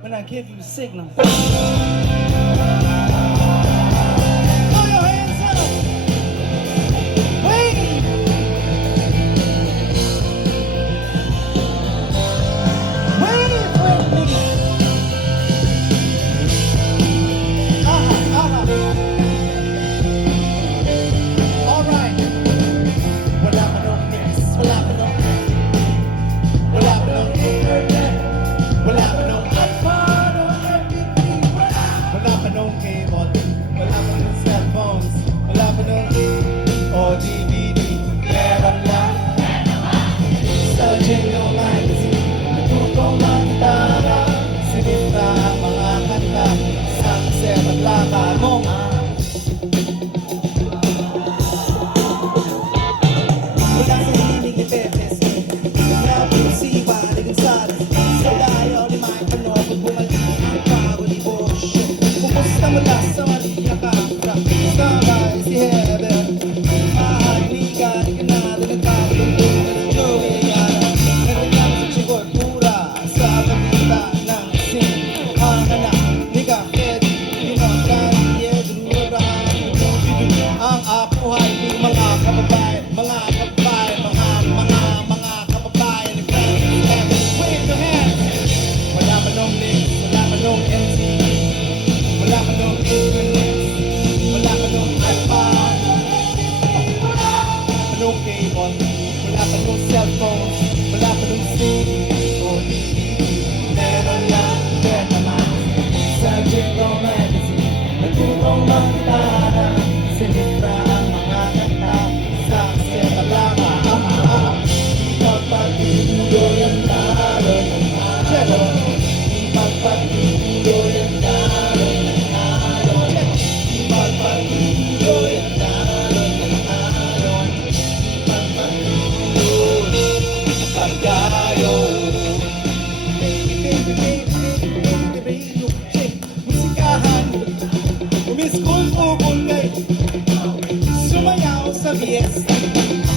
when I give you a signal. Wala pa nung cellphone, wala pa nung CD o DVD. Meron lang Betamax sa Jingle Magazine. Nagtutong magkitara, sinitra ang mga kanta sa kaseta plaka. Ipagpatuloy ang daloy ng alon. Ipagpatuloy ang daloy ng alon. Ipagpatuloy ang daloy ng alon. Pagkayo musikahan, umiskul-ukul kay sumayaw sa fiesta,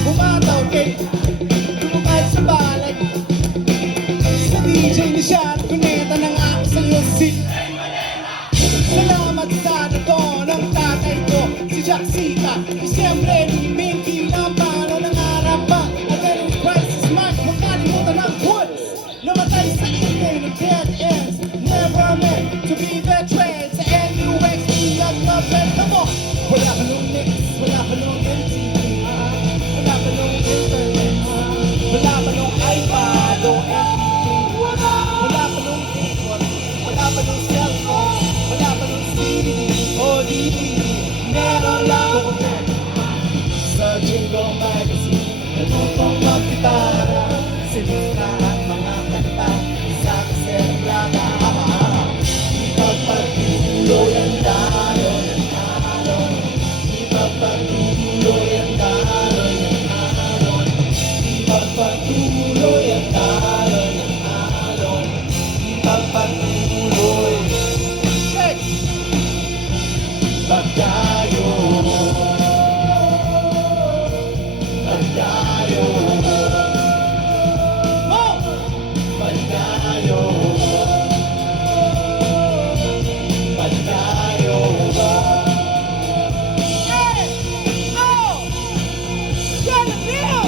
bumataw kay lumukad sa balag. Sa DJ ni Sean, kuneta ng ako sa iyo si salamat sa nato ng tatay ko, si Jack Sika. Siyempre ni Minky Lampano ng harapan. Namatay sa ingay ng dead ends. Never meant to be betrayed. Sa NUXE at love and come on. Wala ka nung mix, wala ka nung MTV, wala ka nung internet, wala ka nung iPad o MP3, wala ka nung iPod, wala ka nung cellphone, wala ka nung CD o DVD. Meron lang sa Jingle Magazine. Natutong mag-gitara, sinitra ang mga kanta sa kaseta plaka. Ipagpatuloy ang daloy ng alon. Ipagpatuloy ang daloy ng alon. Ipagpatuloy ang daloy ng alon. Ipagpatuloy. Pagkayo, pagkayo, pagkayo, pagkayo. Hey! Oh! Get the deal!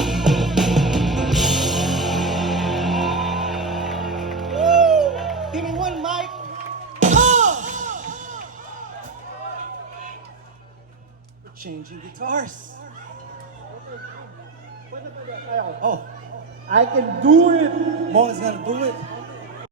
Woo! Give me one mic. Oh! We're changing guitars. Oh, I can do it! Mo's gonna do it.